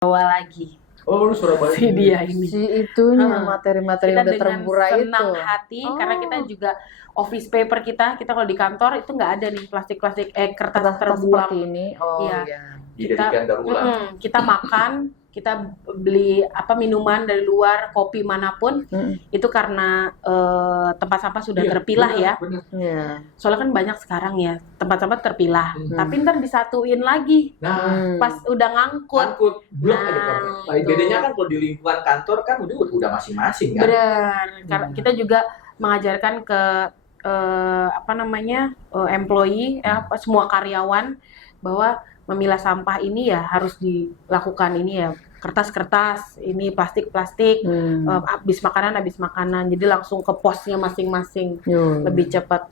bawa lagi Oh, lu Surabaya. si dia ini. Si itunya Hmm. materi-materi Kita udah dengan terburai itu. senang hati karena kita juga office paper kita kalau di kantor itu nggak ada nih plastik-plastik kertas Kertas terbuang. seperti ini. Oh Iya. iya. Dijadikan daur ulang. Kita makan, kita beli minuman dari luar, kopi manapun, itu karena tempat sampah sudah Iya, terpilah benar, ya. benar. Iya. Soalnya kan banyak sekarang ya tempat sampah terpilah, Hmm. tapi ntar disatuin lagi Nah, pas udah ngangkut. angkut blok Nah, aja kan. Nah, itu. bedanya kan kalau di lingkungan kantor kan udah masing-masing kan. Benar, karena kita juga mengajarkan ke employee, semua karyawan bahwa memilah sampah ini ya harus dilakukan ini ya kertas-kertas, ini plastik-plastik, habis makanan, jadi langsung ke posnya masing-masing lebih cepat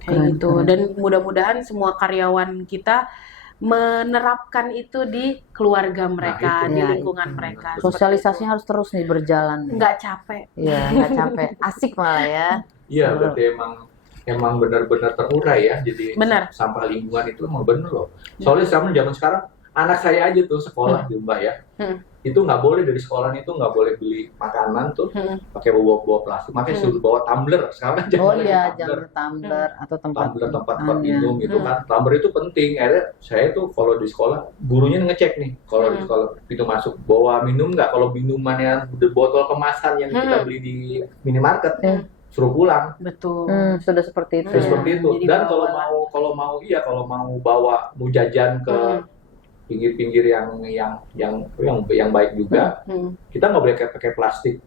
kayak Keren, gitu. keren. Dan mudah-mudahan semua karyawan kita menerapkan itu di keluarga mereka, itu. di Ya, lingkungan itu. mereka. Sosialisasinya harus terus nih berjalan. Nggak capek. Iya, nggak capek. Asik malah ya. Iya, berarti emang benar-benar terurai ya. Jadi Benar. sampah lingkungan itu emang bener loh. Soalnya zaman sekarang anak saya aja tuh sekolah di Mbak ya. Itu nggak boleh dari sekolah itu nggak boleh beli makanan tuh pakai bawa plastik, makanya suruh bawa tumbler. Sekarang Oh jangan iya, jangan tumbler atau tempat tempat iya. minum itu kan. Tumbler itu penting. Akhirnya saya tuh kalau di sekolah gurunya ngecek nih kalau di sekolah pintu masuk bawa minum nggak, kalau minumannya udah botol kemasan yang kita beli di minimarket suruh pulang. Betul. Sudah seperti itu. Terus seperti itu. Jadi Dan bawa kalau mau bawa mau jajan ke pinggir-pinggir yang baik juga, kita nggak boleh pakai plastik,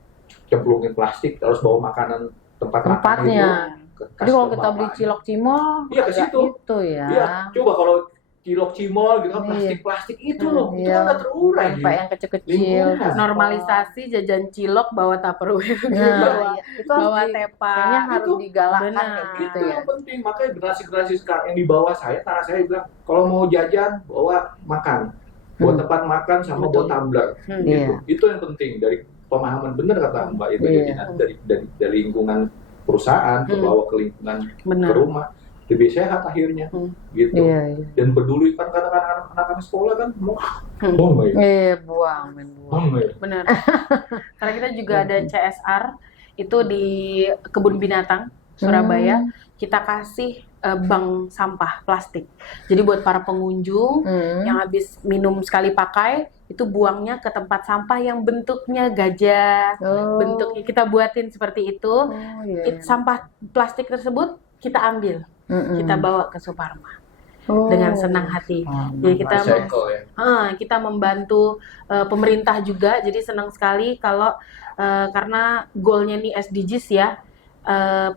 cemplungin plastik, harus bawa makanan tempat makan Tempatnya. itu. Jadi kalau kita beli cilok cimol, Iya, ke agak situ. itu ya. Iya, coba kalau cilok cimol gitu kan plastik itu loh, itu kan nggak terurai. Sampai yang kecil-kecil. Lingkungan. Normalisasi jajan cilok bawa Tupperware, Nah, iya. Itu bawa harus tepa. kayaknya harus Itu digalakkan benar. kayak gitu Itu ya. yang penting, makanya generasi sekarang yang di bawah saya, tanah saya bilang kalau mau jajan bawa makan, bawa tempat makan sama bawa tumbler, gitu. Iya. Itu yang penting dari pemahaman, bener kata Mbak itu. Iya. Jadi nanti dari lingkungan perusahaan ke bawah ke lingkungan ke Benar. rumah lebih sehat akhirnya, gitu. Iya, iya. Dan peduli kan kadang-kadang anak-anak sekolah kan mau baik. Buang. Benar. Karena kita juga ada CSR itu di kebun binatang Surabaya, kita kasih bank sampah plastik. Jadi buat para pengunjung yang habis minum sekali pakai itu buangnya ke tempat sampah yang bentuknya gajah, bentuknya kita buatin seperti itu. Sampah plastik tersebut kita ambil, kita bawa ke Suparma dengan senang hati. Jadi kita membantu pemerintah juga. Jadi senang sekali kalau karena goalnya nih SDGs ya,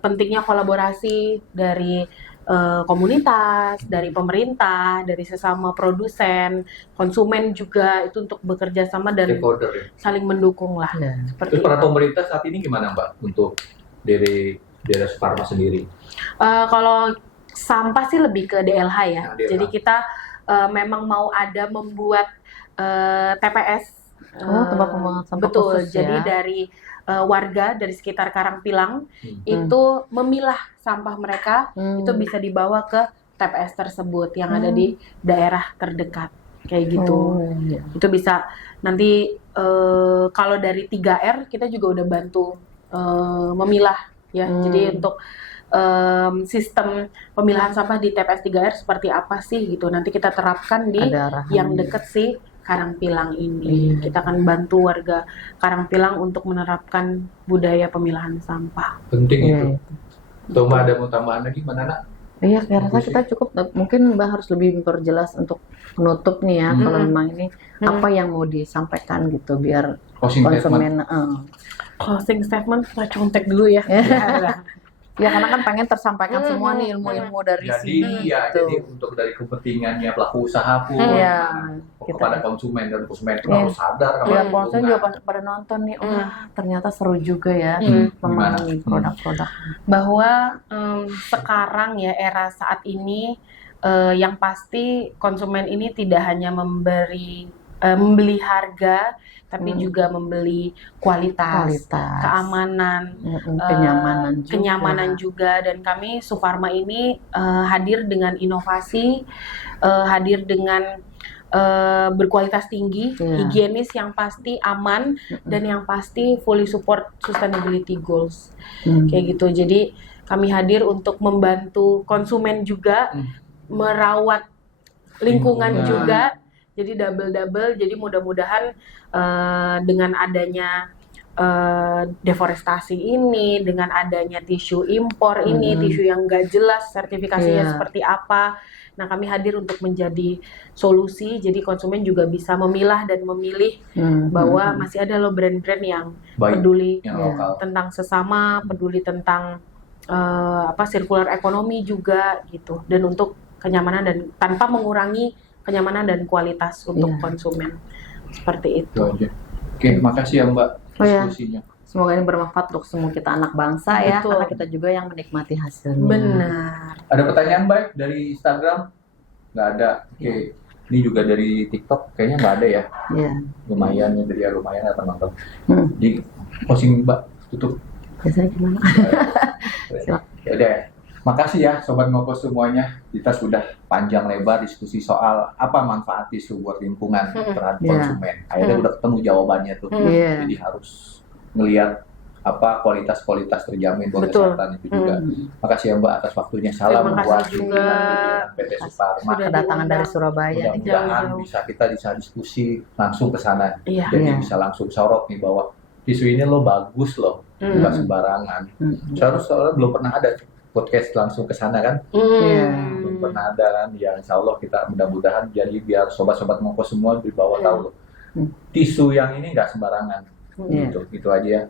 pentingnya kolaborasi dari komunitas, dari pemerintah, dari sesama produsen, konsumen juga itu untuk bekerja sama dan saling mendukung lah. Seperti Terus peran pemerintah saat ini gimana Mbak untuk dari daerah Suparma sendiri? Kalau sampah sih lebih ke DLH ya. DLH. Jadi kita memang mau ada membuat TPS. Tempat pembuangan sampah betul. khusus, Jadi ya. dari warga dari sekitar Karangpilang itu memilah sampah mereka itu bisa dibawa ke TPS tersebut yang ada di daerah terdekat kayak gitu. Itu bisa nanti kalau dari 3R kita juga udah bantu memilah ya. Jadi untuk sistem pemilahan sampah di TPS 3R seperti apa sih gitu. Nanti kita terapkan di yang deket sih Karangpilang ini. Kita akan bantu warga Karangpilang untuk menerapkan budaya pemilahan sampah. Penting itu. Atau Mbak ada mau tambahan lagi Mbak Nana? Iya, saya rasa kita cukup. Mungkin Mbak harus lebih memperjelas untuk penutup nih ya. Kalau memang ini apa yang mau disampaikan gitu biar konsumen. Closing statement, saya contek dulu ya. Ya karena kan pengen tersampaikan semua nih ilmu-ilmu dari sini. Jadi untuk dari kepentingannya pelaku usaha pun kepada konsumen dan konsumen itu harus sadar. Ya konsumen juga pada nonton nih, ternyata seru juga ya memahami produk-produk. Bahwa sekarang ya era saat ini yang pasti konsumen ini tidak hanya membeli harga, tapi juga membeli kualitas, keamanan, kenyamanan juga. Dan kami Suparma ini hadir dengan inovasi, hadir dengan berkualitas tinggi, higienis yang pasti, aman, dan yang pasti fully support sustainability goals. Kayak gitu. Jadi kami hadir untuk membantu konsumen juga, merawat lingkungan juga. Jadi double. Jadi mudah-mudahan dengan adanya deforestasi ini, dengan adanya tisu impor ini, tisu yang nggak jelas sertifikasinya seperti apa. Nah, kami hadir untuk menjadi solusi, jadi konsumen juga bisa memilah dan memilih bahwa masih ada loh brand-brand yang peduli tentang sesama, peduli tentang circular ekonomi juga gitu, dan untuk kenyamanan dan tanpa mengurangi kenyamanan dan kualitas untuk konsumen. Seperti itu. Oke, makasih ya Mbak diskusinya. Semoga ini bermanfaat untuk semua kita anak bangsa ya, karena kita juga yang menikmati hasilnya. Benar. Ada pertanyaan Mbak dari Instagram? Nggak ada. Oke. Ini juga dari TikTok kayaknya nggak ada ya. Iya. Lumayan ya, dari lumayan atau nonton. Di posting Mbak tutup. Biasanya gimana? Ya udah. Makasih ya Sobat Ngopos semuanya. Kita sudah panjang lebar diskusi soal apa manfaat tisu buat lingkungan terhadap konsumen. Akhirnya udah ketemu jawabannya tuh. Jadi harus ngelihat apa kualitas terjamin buat kesehatan itu juga. Makasih ya Mbak atas waktunya. Salam buat PT Suparma. Kedatangan dari Surabaya. Mudah-mudahan kita bisa diskusi langsung ke sana. Jadi bisa langsung sorot nih bahwa tisu ini lo bagus loh, bukan sembarangan. Soalnya belum pernah ada podcast langsung ke sana kan? Belum pernah ada kan? Ya Insya Allah kita mudah-mudahan jadi biar sobat-sobat Ngopos semua di bawah tahu loh. Tisu yang ini nggak sembarangan. Gitu aja ya.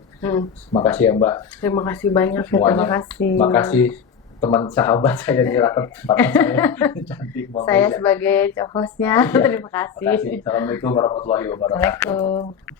Makasih ya Mbak. Terima kasih banyak. Terima kasih. Makasih teman sahabat saya di tempat saya cantik banget. Saya sebagai hostnya terima kasih. Assalamualaikum warahmatullahi wabarakatuh. Assalamualaikum.